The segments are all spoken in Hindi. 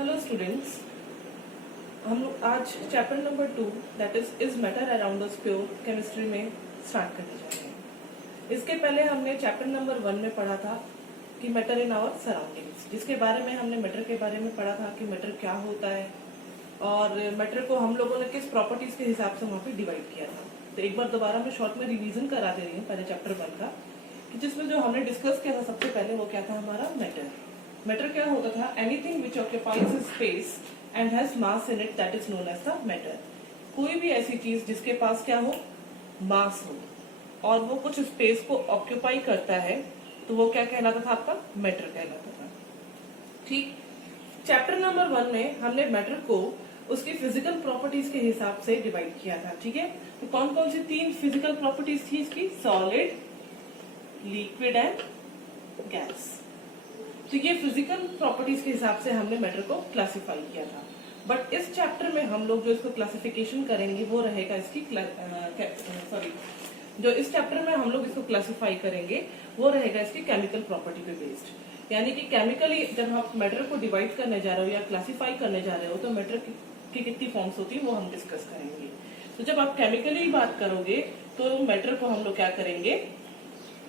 हेलो स्टूडेंट्स, हम लोग आज chapter number 2 that is matter around us pure chemistry में स्टार्ट करने जा रहे हैं। इसके पहले हमने चैप्टर नंबर 1 में पढ़ा था कि मैटर इन आवर सराउंडिंग्स, जिसके बारे में हमने मैटर के बारे में पढ़ा था कि मैटर क्या होता है और मैटर को हम लोगों ने किस प्रॉपर्टीज के हिसाब से वहाँ पे डिवाइड किया था। तो एक बार दोबारा मैं शॉर्ट में रिवीजन करा दे रही हूँ पहले चैप्टर 1 का, कि जिसमें जो हमने डिस्कस किया था सबसे पहले वो क्या था हमारा मैटर। मैटर क्या होता था? Anything which occupies space and has mass in it that is known as the matter. कोई भी ऐसी चीज जिसके पास क्या हो, मास हो और वो कुछ स्पेस को ऑक्यूपाई करता है, तो वो क्या कहलाता था? आपका मैटर कहलाता था। ठीक, चैप्टर नंबर 1 में हमने मैटर को उसकी फिजिकल प्रॉपर्टीज के हिसाब से डिवाइड किया था। ठीक है, तो कौन कौन सी 3 फिजिकल प्रॉपर्टीज थी इसकी? Solid, liquid and gas. तो ये फिजिकल प्रॉपर्टीज के हिसाब से हमने मैटर को क्लासिफाई किया था। बट इस चैप्टर में हम लोग जो इसको क्लासिफिकेशन करेंगे वो रहेगा इसकी जो इस चैप्टर में हम लोग इसको क्लासिफाई करेंगे वो रहेगा इसकी केमिकल प्रॉपर्टी पे बेस्ड। यानी कि केमिकली जब आप मैटर को डिवाइड करने जा रहे हो या क्लासिफाई करने जा रहे हो तो मैटर की कितनी फॉर्म्स होती है वो हम डिस्कस करेंगे। तो जब आप केमिकली बात करोगे तो मैटर को हम लोग क्या करेंगे?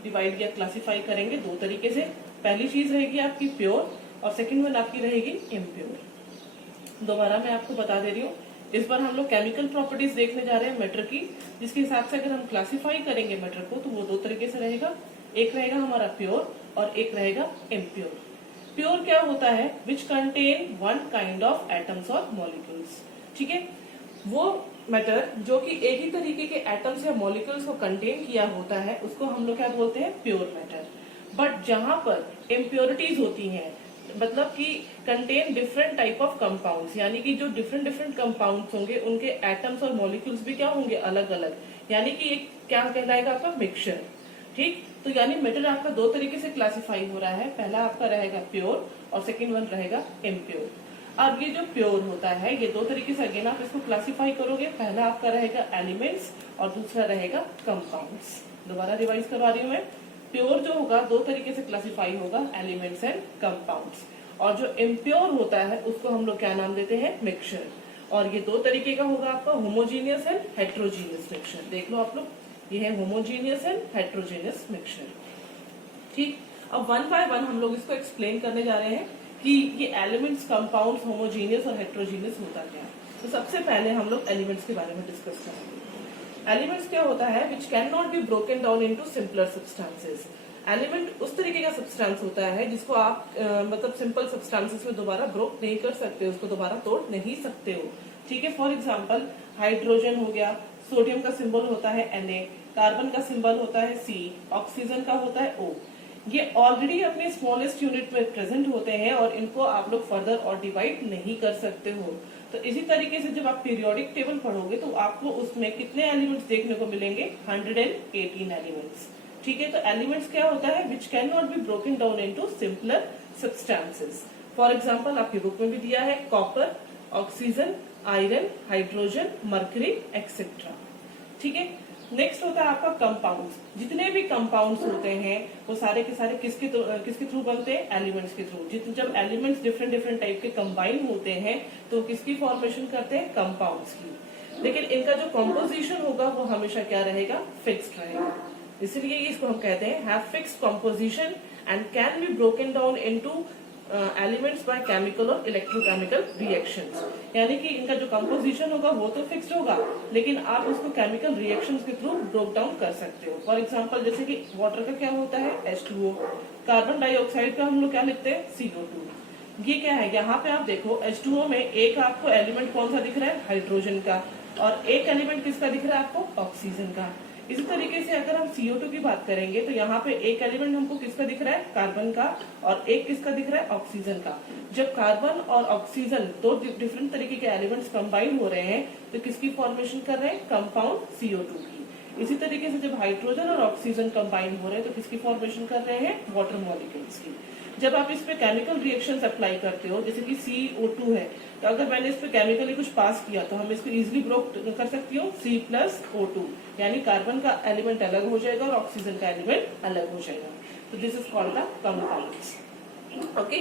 डिवाइड या क्लासिफाई करेंगे 2 तरीके से। पहली चीज रहेगी आपकी प्योर और सेकंड वन आपकी रहेगी इम्प्योर। दोबारा मैं आपको बता दे रही हूँ, इस बार हम लोग केमिकल प्रॉपर्टीज देखने जा रहे हैं मैटर की, जिसके हिसाब से अगर हम क्लासिफाई करेंगे मैटर को तो वो 2 तरीके से रहेगा। एक रहेगा हमारा प्योर और एक रहेगा इम्प्योर। प्योर क्या होता है? Which contain one kind of atoms और मॉलिक्यूल्स। ठीक है, वो मैटर जो कि एक ही तरीके के एटम्स या मॉलिक्यूल्स को कंटेन किया होता है उसको हम लोग क्या बोलते हैं? Pure matter. बट जहां पर इम्प्योरिटीज होती हैं, मतलब कि contain different type of compounds, यानी कि जो डिफरेंट कंपाउंड्स होंगे उनके एटम्स और मॉलिक्यूल्स भी क्या होंगे? अलग अलग, यानी कि एक क्या कहलाएगा? आपका मिक्सचर। ठीक, तो यानी मैटर आपका 2 तरीके से क्लासिफाई हो रहा है। पहला आपका रहेगा प्योर और सेकेंड वन रहेगा इम्प्योर। अब ये जो प्योर होता है ये 2 तरीके से अगेन आप इसको क्लासिफाई करोगे। पहला आपका रहेगा एलिमेंट्स और दूसरा रहेगा कंपाउंड्स। दोबारा रिवाइज करवा रही हूँ मैं। प्योर जो होगा 2 तरीके से क्लासिफाई होगा, एलिमेंट्स एंड कंपाउंड्स। और जो इम्प्योर होता है उसको हम लोग क्या नाम देते हैं? मिक्सचर। और ये 2 तरीके का होगा आपका, होमोजीनियस एंड हेट्रोजीनियस मिक्सचर। देख लो आप लोग, ये है होमोजीनियस एंड हेट्रोजीनियस मिक्सचर। ठीक, अब 1 बाय 1 हम लोग इसको एक्सप्लेन करने जा रहे हैं कि ये एलिमेंट्स, कंपाउंड्स, होमोजीनियस और हेट्रोजीनियस होता क्या है। तो सबसे पहले हम लोग एलिमेंट्स के बारे में डिस्कस करेंगे। एलिमेंट्स क्या होता है? Which can not be broken down into simpler substances. Element उस तरीके का सब्सटेंस होता है जिसको आप मतलब सिंपल सब्सटेंसेस में दोबारा ब्रोक नहीं कर सकते, उसको दोबारा तोड़ नहीं सकते हो। ठीक है, फॉर एग्जांपल हाइड्रोजन हो गया, सोडियम का सिंबल होता है Na, कार्बन का सिंबल होता है C, ऑक्सीजन का होता है O। ये ऑलरेडी अपने स्मॉलेस्ट यूनिट में प्रेजेंट होते हैं और इनको आप लोग फर्दर और डिवाइड नहीं कर सकते हो। तो इसी तरीके से जब आप पीरियोडिक टेबल पढ़ोगे तो आपको उसमें कितने एलिमेंट्स देखने को मिलेंगे? 118 एलिमेंट्स। ठीक है, तो एलिमेंट्स क्या होता है? Which can not be broken down into simpler substances. For example आपकी बुक में भी दिया है copper, oxygen, iron, hydrogen, mercury etcetera. ठीक है, नेक्स्ट होता है आपका कंपाउंड्स। जितने भी कंपाउंड्स होते हैं वो सारे के सारे किसके थ्रू बनते हैं? एलिमेंट्स के थ्रू। जब एलिमेंट्स डिफरेंट टाइप के कंबाइन होते हैं तो किसकी फॉर्मेशन करते हैं? कंपाउंड्स की। लेकिन इनका जो कॉम्पोजिशन होगा वो हमेशा क्या रहेगा? फिक्स्ड रहेगा। इसलिए इसको हम कहते हैं have fixed composition and can be broken down into elements by chemical और इलेक्ट्रोकेमिकल रिएक्शंस। यानी कि इनका जो कंपोजिशन होगा वो तो फिक्स्ड होगा, लेकिन आप उसको केमिकल रिएक्शंस के थ्रू ब्रोक डाउन कर सकते हो। फॉर एग्जांपल जैसे कि वाटर का क्या होता है? H2O। कार्बन डाइऑक्साइड का हम लोग क्या लिखते हैं? CO2। ये क्या है? यहाँ पे आप देखो H2O में एक आपको एलिमेंट कौन सा दिख रहा है? हाइड्रोजन का। और एक एलिमेंट किसका दिख रहा है आपको? ऑक्सीजन का। इसी तरीके से अगर हम CO2 की बात करेंगे तो यहाँ पे एक एलिमेंट हमको किसका दिख रहा है? कार्बन का। और एक किसका दिख रहा है? ऑक्सीजन का। जब कार्बन और ऑक्सीजन 2 डिफरेंट तरीके के एलिमेंट्स कंबाइन हो रहे हैं तो किसकी फॉर्मेशन कर रहे हैं? कंपाउंड CO2 की। इसी तरीके से जब हाइड्रोजन और ऑक्सीजन कंबाइन हो रहे हैं तो किसकी फॉर्मेशन कर रहे हैं? वाटर मॉलिक्यूल्स की। जब आप इस पे केमिकल रिएक्शंस अप्लाई करते हो, जैसे कि CO2 है, तो अगर मैंने इस पे केमिकली कुछ पास किया तो हम इसको इजीली ब्रोक कर सकती हूँ C+O2, यानी कार्बन का एलिमेंट अलग हो जाएगा और ऑक्सीजन का एलिमेंट अलग हो जाएगा। तो this is called the compounds. Okay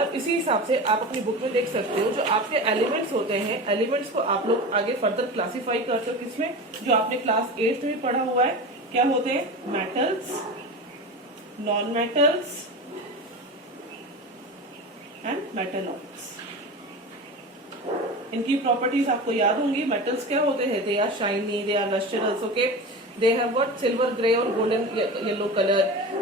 अब इसी हिसाब से आप अपनी बुक में देख सकते हो जो आपके एलिमेंट्स होते हैं, एलिमेंट्स को आप लोग आगे फर्दर क्लासिफाई करते हो किसमें, जो आपने क्लास 8 में पढ़ा हुआ है, क्या होते हैं, metals, non metals and metalloids. इनकी प्रॉपर्टीज आपको याद होंगी। मेटल्स क्या होते हैं, they are shiny, they are lustrous, okay, they have what, silver gray or golden yellow color,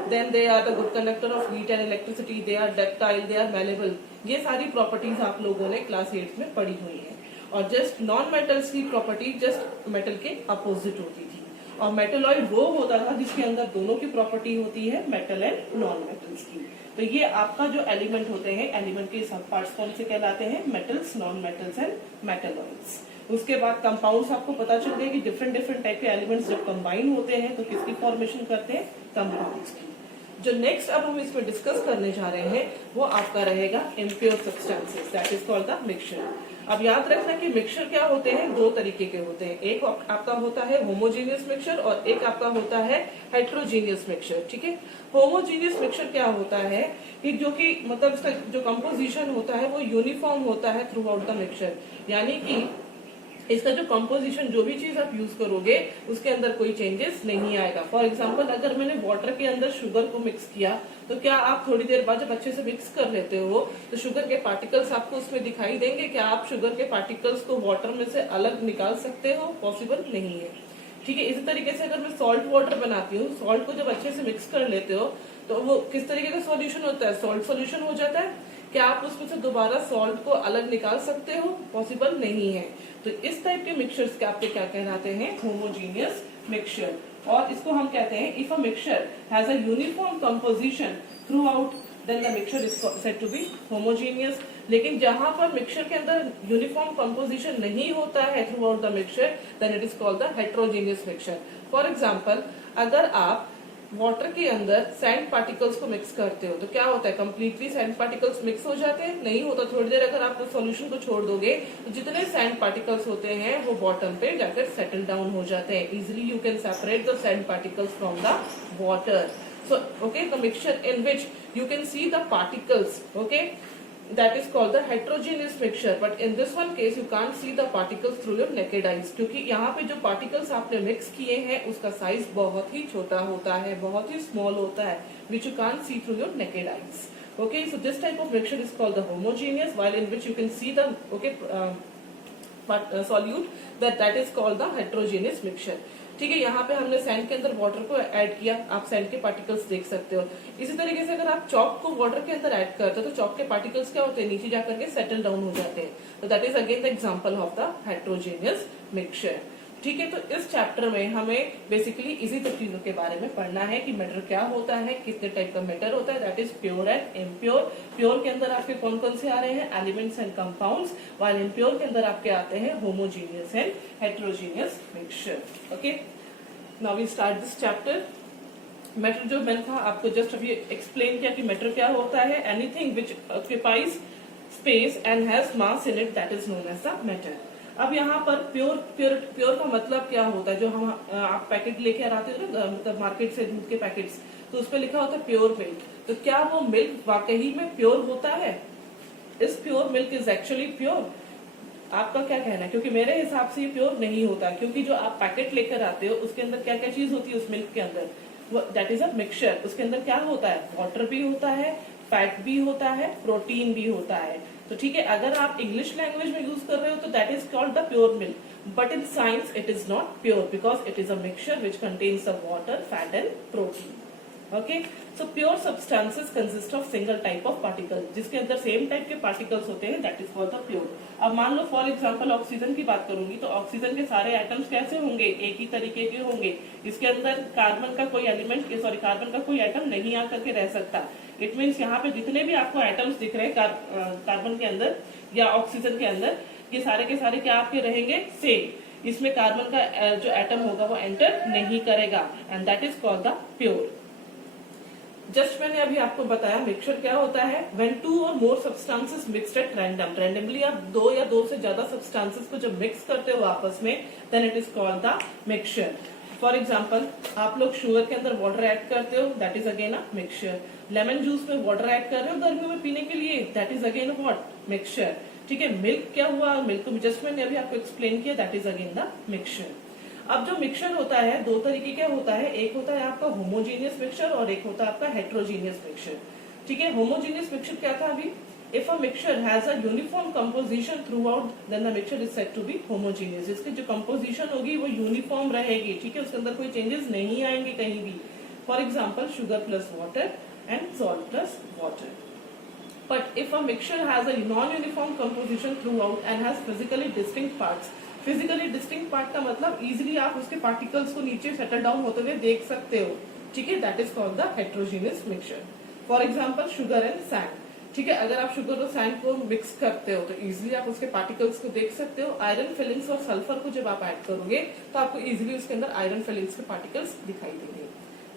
then they are the good conductor of heat and electricity, they are ductile, they are malleable। ये सारी प्रॉपर्टीज आप लोगों ने क्लास 8 में पढ़ी हुई है। और जस्ट नॉन मेटल्स की प्रॉपर्टी जस्ट मेटल के अपोजिट होती थी, और मेटलॉइड वो होता था जिसके अंदर दोनों की प्रॉपर्टी होती है, मेटल एंड नॉन मेटल्स की। तो ये आपका जो एलिमेंट होते हैं, एलिमेंट के सब पार्ट्स कौन से कहलाते हैं, metals, non metals and metalloids. उसके बाद कंपाउंड्स आपको पता चल गया कि डिफरेंट डिफरेंट टाइप के एलिमेंट्स जब कंबाइन होते हैं तो किसकी फॉर्मेशन करते हैं, कंपाउंड्स की। जो नेक्स्ट अब हम इसमें डिस्कस करने जा रहे हैं वो आपका रहेगा impure substances, that is called the mixture. अब याद रखना कि मिक्सचर क्या होते हैं, दो तरीके के होते हैं, एक आपका होता है होमोजीनियस मिक्सचर और एक आपका होता है हेट्रोजीनियस मिक्सचर। ठीक है, होमोजीनियस मिक्सचर क्या होता है कि जो कि मतलब इसका जो कंपोजिशन होता है वो यूनिफॉर्म होता है थ्रू आउट द मिक्सचर, यानी कि इसका जो कंपोजिशन, जो भी चीज आप यूज करोगे उसके अंदर कोई चेंजेस नहीं आएगा। फॉर एग्जांपल अगर मैंने वाटर के अंदर शुगर को मिक्स किया तो क्या आप थोड़ी देर बाद जब अच्छे से मिक्स कर लेते हो तो शुगर के पार्टिकल्स आपको उसमें दिखाई देंगे? क्या आप शुगर के पार्टिकल्स को वाटर में से अलग निकाल सकते हो? पॉसिबल नहीं है। ठीक है, इसी तरीके से अगर मैं सॉल्ट वाटर बनाती हूँ, सॉल्ट को जब अच्छे से मिक्स कर लेते हो तो वो किस तरीके का सॉल्यूशन होता है, सॉल्ट सॉल्यूशन हो जाता है। क्या आप उसमें से दोबारा सॉल्ट को अलग निकाल सकते हो? पॉसिबल नहीं है। तो इस टाइप के मिक्सचर्स के आपके क्या कहलाते हैं, होमोजीनियस मिक्सचर। और इसको हम कहते हैं if a mixture has a uniform composition throughout then the mixture is said to be homogeneous. लेकिन जहां पर मिक्सचर के अंदर यूनिफॉर्म कंपोजिशन नहीं होता है throughout the mixture, then it is called the heterogeneous mixture. For example अगर आप वाटर के अंदर सैंड पार्टिकल्स को मिक्स करते हो तो क्या होता है, कंप्लीटली सैंड पार्टिकल्स मिक्स हो जाते हैं? नहीं होता। थोड़ी देर अगर आप सॉल्यूशन को छोड़ दोगे तो जितने सैंड पार्टिकल्स होते हैं वो बॉटम पे जाकर सेटल डाउन हो जाते हैं। Easily you can separate the sand particles from the water. So okay, the mixture in which you can see the particles, okay, that is called the heterogeneous mixture, but in this one case you can't see the particles through your naked eyes, क्योंकि यहाँ पे जो particles आपने mix किए हैं उसका size बहुत ही छोटा होता है, बहुत ही small होता है, which you can't see through your naked eyes. Okay, so this type of mixture is called the homogeneous, while in which you can see the solute, that is called the heterogeneous mixture. ठीक है, यहाँ पे हमने सैंड के अंदर वाटर को ऐड किया, आप सैंड के पार्टिकल्स देख सकते हो। इसी तरीके से अगर आप चॉक को वाटर के अंदर ऐड करते हो तो चॉक के पार्टिकल्स क्या होते हैं, नीचे जाकर के सेटल डाउन हो जाते हैं। तो that is again the example of the heterogeneous mixture. ठीक है, तो इस चैप्टर में हमें बेसिकली इसी सब चीजों के बारे में पढ़ना है कि मेटर क्या होता है, कितने टाइप का मेटर होता है, that is pure and impure. Pure के अंदर आपके कौन कौन से आ रहे हैं, elements and compounds, while impure के अंदर आपके आते हैं homogeneous and heterogeneous mixture. Okay, now we start this chapter. Matter जो मैंने था आपको जस्ट अभी एक्सप्लेन किया कि मेटर क्या होता है, anything which occupies space and has mass in it, that is known as the matter. अब यहाँ पर प्योर का मतलब क्या होता है, जो हम आप पैकेट लेके आते हो ना, मतलब मार्केट से दूध के पैकेट्स, तो उस पर लिखा होता है प्योर मिल्क। तो क्या वो मिल्क वाकई में प्योर होता है? इस pure milk is actually pure? आपका क्या कहना है? क्योंकि मेरे हिसाब से ये प्योर नहीं होता, क्योंकि जो आप पैकेट लेकर आते हो उसके अंदर क्या क्या चीज होती है, उस मिल्क के अंदर दैट इज अ मिक्सचर। उसके अंदर क्या होता है, वाटर भी होता है, फैट भी होता है, प्रोटीन भी होता है। तो ठीक है, अगर आप इंग्लिश लैंग्वेज में यूज कर रहे हो तो that is called the pure milk, but in science it is not pure because it is a mixture which contains the water, fat and protein. Okay, so pure substances consist of single type of particle, जिसके अंदर सेम टाइप के पार्टिकल्स होते हैं, that is called the pure. अब मान लो फॉर एग्जांपल ऑक्सीजन की बात करूंगी तो ऑक्सीजन के सारे एटम्स कैसे होंगे, एक ही तरीके के होंगे। इसके अंदर कार्बन का कोई एलिमेंट, सॉरी कार्बन का कोई एटम नहीं आकर के रह सकता। इट मीन्स यहाँ पे जितने भी आपको एटम्स दिख रहे हैं कार्बन के अंदर या ऑक्सीजन के अंदर, ये सारे के सारे क्या आपके रहेंगे, सेम। इसमें कार्बन का जो एटम होगा वो एंटर नहीं करेगा, and that is called the pure. Just मैंने अभी आपको बताया मिक्सचर क्या होता है, when to or more substances mixed at random, randomly आप दो या दो से ज्यादा सब्सटेंसेस को जब मिक्स करते हो आपस में, then it is called the mixture. For example आप लोग शुगर के अंदर वाटर ऐड करते हो, that is again a mixture. Lemon juice में वाटर ऐड कर रहे हो गर्मियों में पीने के लिए, that is again what mixture. ठीक है, मिल्क क्या हुआ, मिल्क को जस्ट मैंने अभी आपको एक्सप्लेन किया, that is again the mixture. अब जो मिक्सचर होता है दो तरीके का होता है, एक होता है आपका होमोजीनियस मिक्सचर और एक होता है आपका हेट्रोजीनियस मिक्सचर। ठीक है, होमोजीनियस मिक्सचर क्या था अभी, if a mixture has a uniform composition throughout then the mixture is said to be homogeneous. इसकी जो कंपोजिशन होगी वो यूनिफॉर्म रहेगी, ठीक है, उसके अंदर कोई चेंजेस नहीं आएंगे कहीं भी। For example sugar plus water and salt plus water. But if a mixture has a non-uniform composition throughout and has physically distinct parts, physically distinct part का मतलब easily आप उसके particles को नीचे settle down होते हुए देख सकते हो, ठीक है, that is called the heterogeneous mixture. For example, sugar and sand. ठीक है, अगर आप शुगर और सैंड को मिक्स करते हो तो इजीली आप उसके पार्टिकल्स को देख सकते हो। आयरन फिलिंग्स और सल्फर को जब आप ऐड करोगे तो आपको इजीली उसके अंदर आयरन फिलिंग्स के पार्टिकल्स दिखाई देंगे।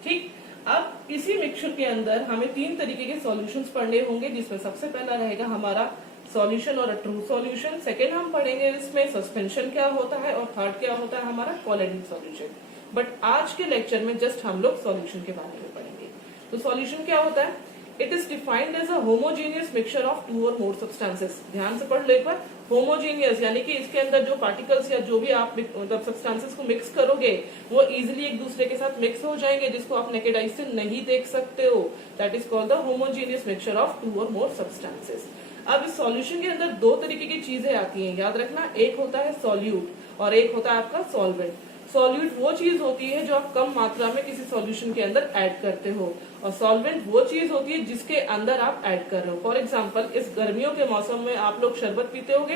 ठीक, अब इसी मिक्सचर के अंदर हमें तीन तरीके के सॉल्यूशंस पढ़ने होंगे, जिसमें सबसे पहला रहेगा हमारा सॉल्यूशन और ट्रू सॉल्यूशन। सेकेंड हम पढ़ेंगे इसमें सस्पेंशन क्या होता है और थर्ड क्या होता है हमारा कोलैडिंग सॉल्यूशन। बट आज के लेक्चर में जस्ट हम लोग सॉल्यूशन के बारे में पढ़ेंगे। तो सॉल्यूशन क्या होता है, it is defined as a homogeneous mixture of two or more substances. ध्यान से पढ़ लो एक बार, होमोजेनियस यानी कि इसके अंदर जो पार्टिकल्स या जो भी आप मतलब सब्सटेंसेस को मिक्स करोगे वो इजीली एक दूसरे के साथ मिक्स हो जाएंगे, जिसको आप नेकेड आई से नहीं देख सकते हो। That is called the homogeneous mixture of two or more substances. अब इस सॉल्यूशन के अंदर दो तरीके की चीजें आती हैं, याद रखना, एक होता है सॉल्यूट और एक होता है आपका सॉल्वेंट। सॉल्यूट वो चीज होती है जो आप कम मात्रा में किसी सॉल्यूशन के अंदर ऐड करते हो, और सॉल्वेंट वो चीज होती है जिसके अंदर आप ऐड कर रहे हो। फॉर एग्जांपल, इस गर्मियों के मौसम में आप लोग शरबत पीते होगे,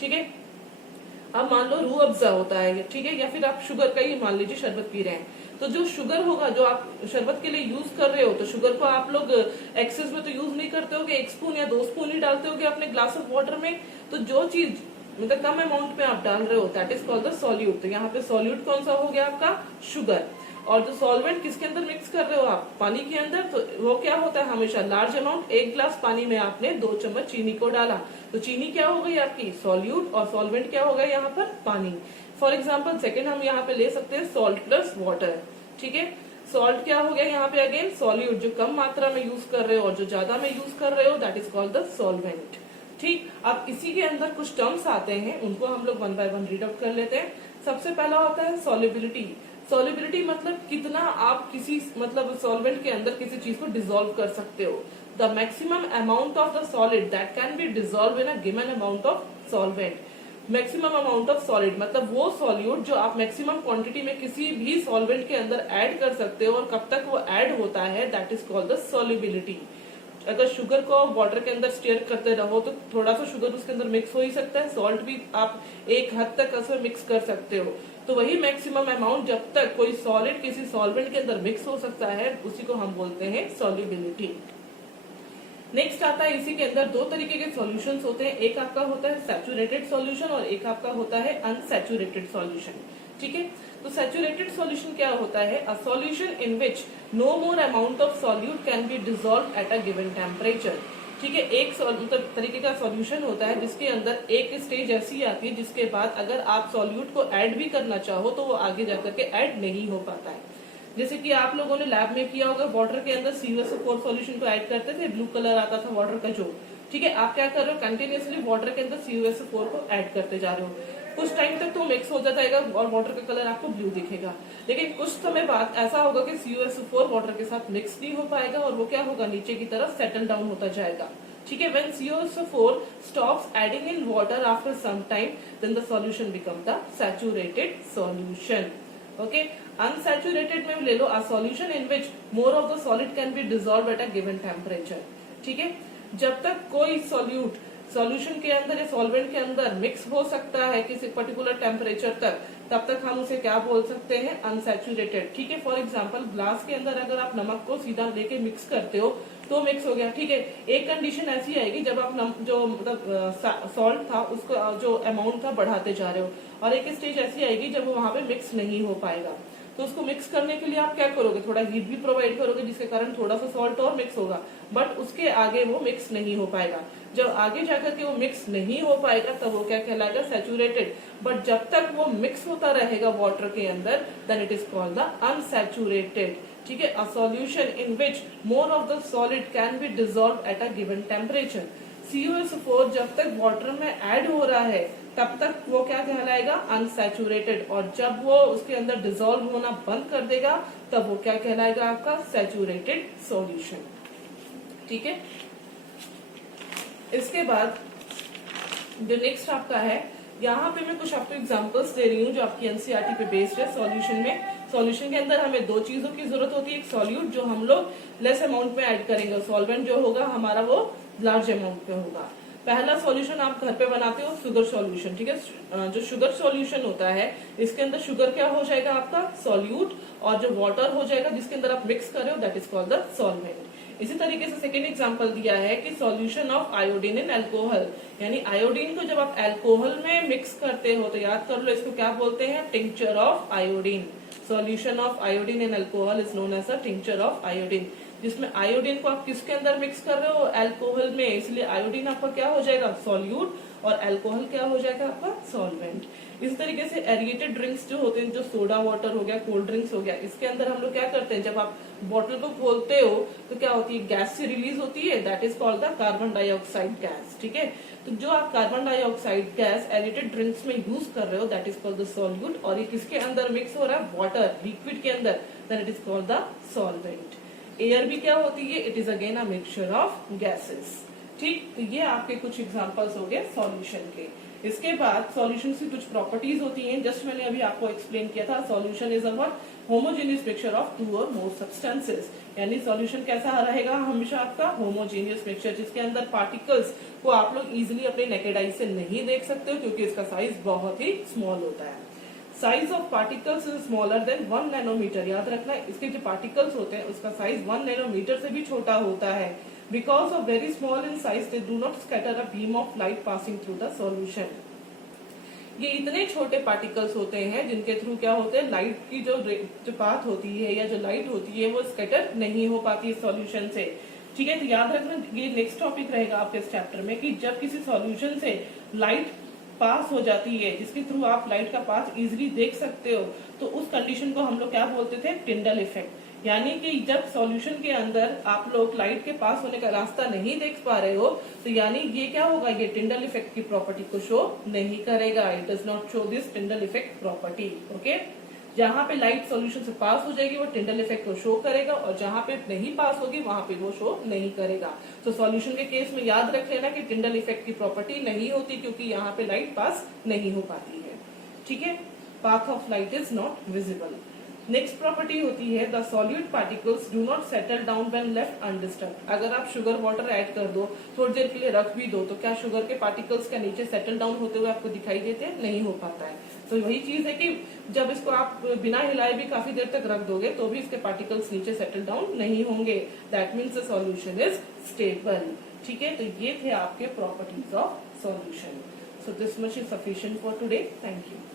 ठीक है, अब मान लो रूह अफ़ज़ा होता है, ठीक है, या फिर आप शुगर का ही मान लीजिए शरबत पी रहे हैं, तो जो शुगर होगा जो आप शरबत के लिए यूज कर रहे हो, तो शुगर को आप लोग एक्सेस में तो यूज नहीं करते होगे, 1 स्पून या 2 स्पून ही डालते होगे अपने ग्लास ऑफ वाटर में। तो जो चीज मतलब कम अमाउंट में आप डाल रहे हो that is called the solute. तो यहाँ पे सॉल्यूट कौन सा हो गया आपका, शुगर। और जो सॉल्वेंट किसके अंदर मिक्स कर रहे हो आप, पानी के अंदर, तो वो क्या होता है हमेशा लार्ज अमाउंट, 1 ग्लास पानी में आपने 2 चम्मच चीनी को डाला, तो चीनी क्या हो गई आपकी सॉल्यूट और सॉल्वेंट क्या हो गया यहाँ पर पानी। फॉर एग्जाम्पल सेकेंड हम यहाँ पे ले सकते हैं सॉल्ट प्लस वाटर। ठीक है, सॉल्ट क्या हो गया यहाँ पे अगेन सॉल्यूट, जो कम मात्रा में यूज कर रहे हो और जो ज्यादा में यूज कर रहे हो that is called the solvent. ठीक, अब इसी के अंदर कुछ टर्म्स आते हैं, उनको हम लोग 1 बाय 1 रीड आउट कर लेते हैं। सबसे पहला होता है सॉल्युबिलिटी। सॉल्युबिलिटी मतलब कितना आप किसी मतलब सॉल्वेंट के अंदर किसी चीज को डिसॉल्व कर सकते हो। The maximum amount of the solid that can be dissolve in a given amount of solvent. Maximum amount of solid मतलब वो सॉल्यूट जो आप मैक्सिमम क्वांटिटी में किसी भी सॉल्वेंट के अंदर ऐड कर सकते हो और कब तक वो ऐड होता है that is called the solubility. अगर शुगर को वाटर के अंदर स्टीयर करते रहो तो थोड़ा सा शुगर उसके अंदर मिक्स हो ही सकता है, सॉल्ट भी आप एक हद तक उसमें मिक्स कर सकते हो। तो वही मैक्सिमम अमाउंट जब तक कोई सॉलिड किसी सॉल्वेंट के अंदर मिक्स हो सकता है उसी को हम बोलते हैं सॉल्युबिलिटी। नेक्स्ट आता है इसी के अंदर दो तरीके के सॉल्यूशंस होते हैं, एक आपका होता है सैचुरेटेड सॉल्यूशन और एक आपका होता है अनसैचुरेटेड सॉल्यूशन। ठीक है, तो सैचुरेटेड सॉल्यूशन क्या होता है, a solution in which no more amount of solute can be dissolve at a given temperature. ठीक है, एक मतलब तरीके का सॉल्यूशन होता है जिसके अंदर एक स्टेज ऐसी आती है जिसके बाद अगर आप सॉल्यूट को ऐड भी करना चाहो तो वो आगे जाकर के ऐड नहीं हो पाता है। जैसे कि आप लोगों ने लैब में किया होगा, वाटर के अंदर CuSO4 सॉल्यूशन को ऐड करते थे, ब्लू कलर आता था वाटर का जो, ठीक है, आप क्या कर रहे हो कंटिन्यूअसली वाटर के अंदर CuSO4 को ऐड करते जा रहे हो, कुछ टाइम तक तो मिक्स हो जाएगा और वाटर का कलर आपको ब्लू दिखेगा, लेकिन कुछ समय बाद ऐसा होगा कि CuSO4 वाटर के साथ मिक्स नहीं हो पाएगा और वो क्या होगा नीचे की तरफ सेटल डाउन होता जाएगा। ठीक है, when CuSO4 stops adding in water after some time then the solution become the saturated solution. Okay, unsaturated में ले लो a solution in which more of the solid can be dissolved at a given temperature. ठीक है, जब तक कोई सॉल्यूशन के अंदर या सॉल्वेंट के अंदर मिक्स हो सकता है किसी पर्टिकुलर टेम्परेचर तक, तब तक हम उसे क्या बोल सकते हैं अनसैचुरेटेड। ठीक है, फॉर एग्जांपल ग्लास के अंदर अगर आप नमक को सीधा लेके मिक्स करते हो तो मिक्स हो गया। ठीक है, एक कंडीशन ऐसी आएगी जब आप जो मतलब सॉल्ट था उसको जो अमाउंट था बढ़ाते जा रहे हो, और एक स्टेज ऐसी आएगी जब वो वहां पे मिक्स नहीं हो पाएगा। तो उसको मिक्स करने के लिए आप क्या करोगे, थोड़ा हीट भी प्रोवाइड करोगे जिसके कारण थोड़ा सा सॉल्ट और मिक्स होगा, बट उसके आगे वो मिक्स नहीं हो पाएगा। जब आगे जाकर के वो मिक्स नहीं हो पाएगा तब वो क्या कहलाएगा सैचुरेटेड, बट जब तक वो मिक्स होता रहेगा वाटर के अंदर then it is called the unsaturated. ठीक है, a solution in which more of the solid can be dissolve at a given temperature. CuSO4 जब तक वाटर में ऐड हो रहा है तब तक वो क्या कहलाएगा, अनसैचुरेटेड, और जब वो उसके अंदर डिसॉल्व होना बंद कर देगा तब वो क्या कहलाएगा, आपका सैचुरेटेड सॉल्यूशन। ठीक है, इसके बाद जो नेक्स्ट आपका है, यहाँ पे मैं कुछ आपको एग्जांपल्स दे रही हूँ जो आपकी एनसीईआरटी पे बेस्ड है। सॉल्यूशन में, सॉल्यूशन के अंदर हमें दो चीजों की जरूरत होती है, एक सॉल्यूट जो हम लोग लेस अमाउंट में ऐड करेंगे, सॉल्वेंट जो होगा हमारा वो लार्ज अमाउंट में होगा। पहला सॉल्यूशन आप घर पे बनाते हो, शुगर सॉल्यूशन। ठीक है, जो शुगर सॉल्यूशन होता है इसके अंदर शुगर क्या हो जाएगा, आपका सॉल्यूट, और जो वाटर हो जाएगा जिसके अंदर आप मिक्स कर रहे हो that is called the solvent. इसी तरीके से सेकेंड एग्जांपल दिया है कि solution of iodine in alcohol, यानी आयोडीन को जब आप अल्कोहल में मिक्स करते हो तो याद कर लो इसको क्या बोलते हैं, tincture of iodine. Solution of iodine in alcohol is known as a tincture of iodine, जिसमें आयोडीन को आप किसके अंदर मिक्स कर रहे हो, अल्कोहल में, इसलिए आयोडीन आपका क्या हो जाएगा, सॉल्यूट, और अल्कोहल क्या हो जाएगा आपका सॉल्वेंट। इस तरीके से एरिएटेड ड्रिंक्स जो होते हैं, जो सोडा वाटर हो गया, कोल्ड ड्रिंक्स हो गया, इसके अंदर हम लोग क्या करते हैं, जब आप बॉटल को खोलते हो तो क्या होती है, गैस से रिलीज होती है, that is called the carbon dioxide gas. ठीक है, तो जो आप carbon dioxide gas aerated drinks में यूज कर रहे हो that is called the solute, और ये किसके अंदर मिक्स हो रहा है, वाटर लिक्विड के अंदर, then it is called the solvent. Air भी क्या होती है, it is again a mixture of gases. ठीक, तो ये आपके कुछ एग्जांपल्स हो गए सॉल्यूशन के। इसके बाद सॉल्यूशन की कुछ प्रॉपर्टीज होती हैं, जस्ट मैंने अभी आपको एक्सप्लेन किया था। Solution is a what, homogeneous mixture of two or more substances, यानी सॉल्यूशन कैसा रहेगा, हमेशा आपका होमोजेनियस मिक्सचर, जिसके अंदर पार्टिकल्स को आप लोग इजिली अपने नेकेड आई से नहीं देख सकते हो क्योंकि इसका साइज बहुत ही स्मॉल होता है। Size of particles is smaller than 1 nanometre, याद रखना इसके जो पार्टिकल्स होते हैं उसका साइज 1 नैनोमीटर से भी छोटा होता है। Because of very small in size, they do not scatter a beam of light passing through the solution. ये इतने छोटे पार्टिकल्स होते हैं जिनके थ्रू क्या होते हैं, लाइट की जो पाथ होती है या जो लाइट होती है वो स्कैटर नहीं हो पाती है सॉल्यूशन से। ठीक है, तो याद रखना ये नेक्स्ट टॉपिक रहेगा आपके इस चैप्टर में कि जब किसी सॉल्यूशन से लाइट पास हो जाती है जिसके थ्रू आप लाइट का पाथ इजिली देख सकते हो, तो उस कंडीशन को हम लोग क्या बोलते थे, टिंडल इफेक्ट। यानी कि जब सॉल्यूशन के अंदर आप लोग लाइट के पास होने का रास्ता नहीं देख पा रहे हो तो यानी ये क्या होगा, ये टिंडल इफेक्ट की प्रॉपर्टी को शो नहीं करेगा, it does not show this Tyndall effect property. Okay, जहां पे लाइट सॉल्यूशन से पास हो जाएगी वो टिंडल इफेक्ट को शो करेगा, और जहां पे नहीं पास होगी वहां पे वो शो नहीं करेगा। तो सॉल्यूशन के केस में याद रख लेना कि टिंडल इफेक्ट की प्रॉपर्टी नहीं होती क्योंकि यहाँ पे लाइट पास नहीं हो पाती है। ठीक है, path of light is not visible. Next property होती है the solute particles do not settle down when left undisturbed. अगर आप शुगर वाटर ऐड कर दो, थोड़ी देर के लिए रख भी दो, तो क्या शुगर के पार्टिकल्स का नीचे सेटल डाउन होते हुए आपको दिखाई देते हैं, नहीं हो पाता है। तो वही चीज है कि जब इसको आप बिना हिलाए भी काफी देर तक रख दोगे तो भी इसके पार्टिकल्स नीचे सेटल डाउन नहीं होंगे, that means the solution is stable. ठीक है, तो ये थे आपके properties of solution. So this much is sufficient for today, thank you.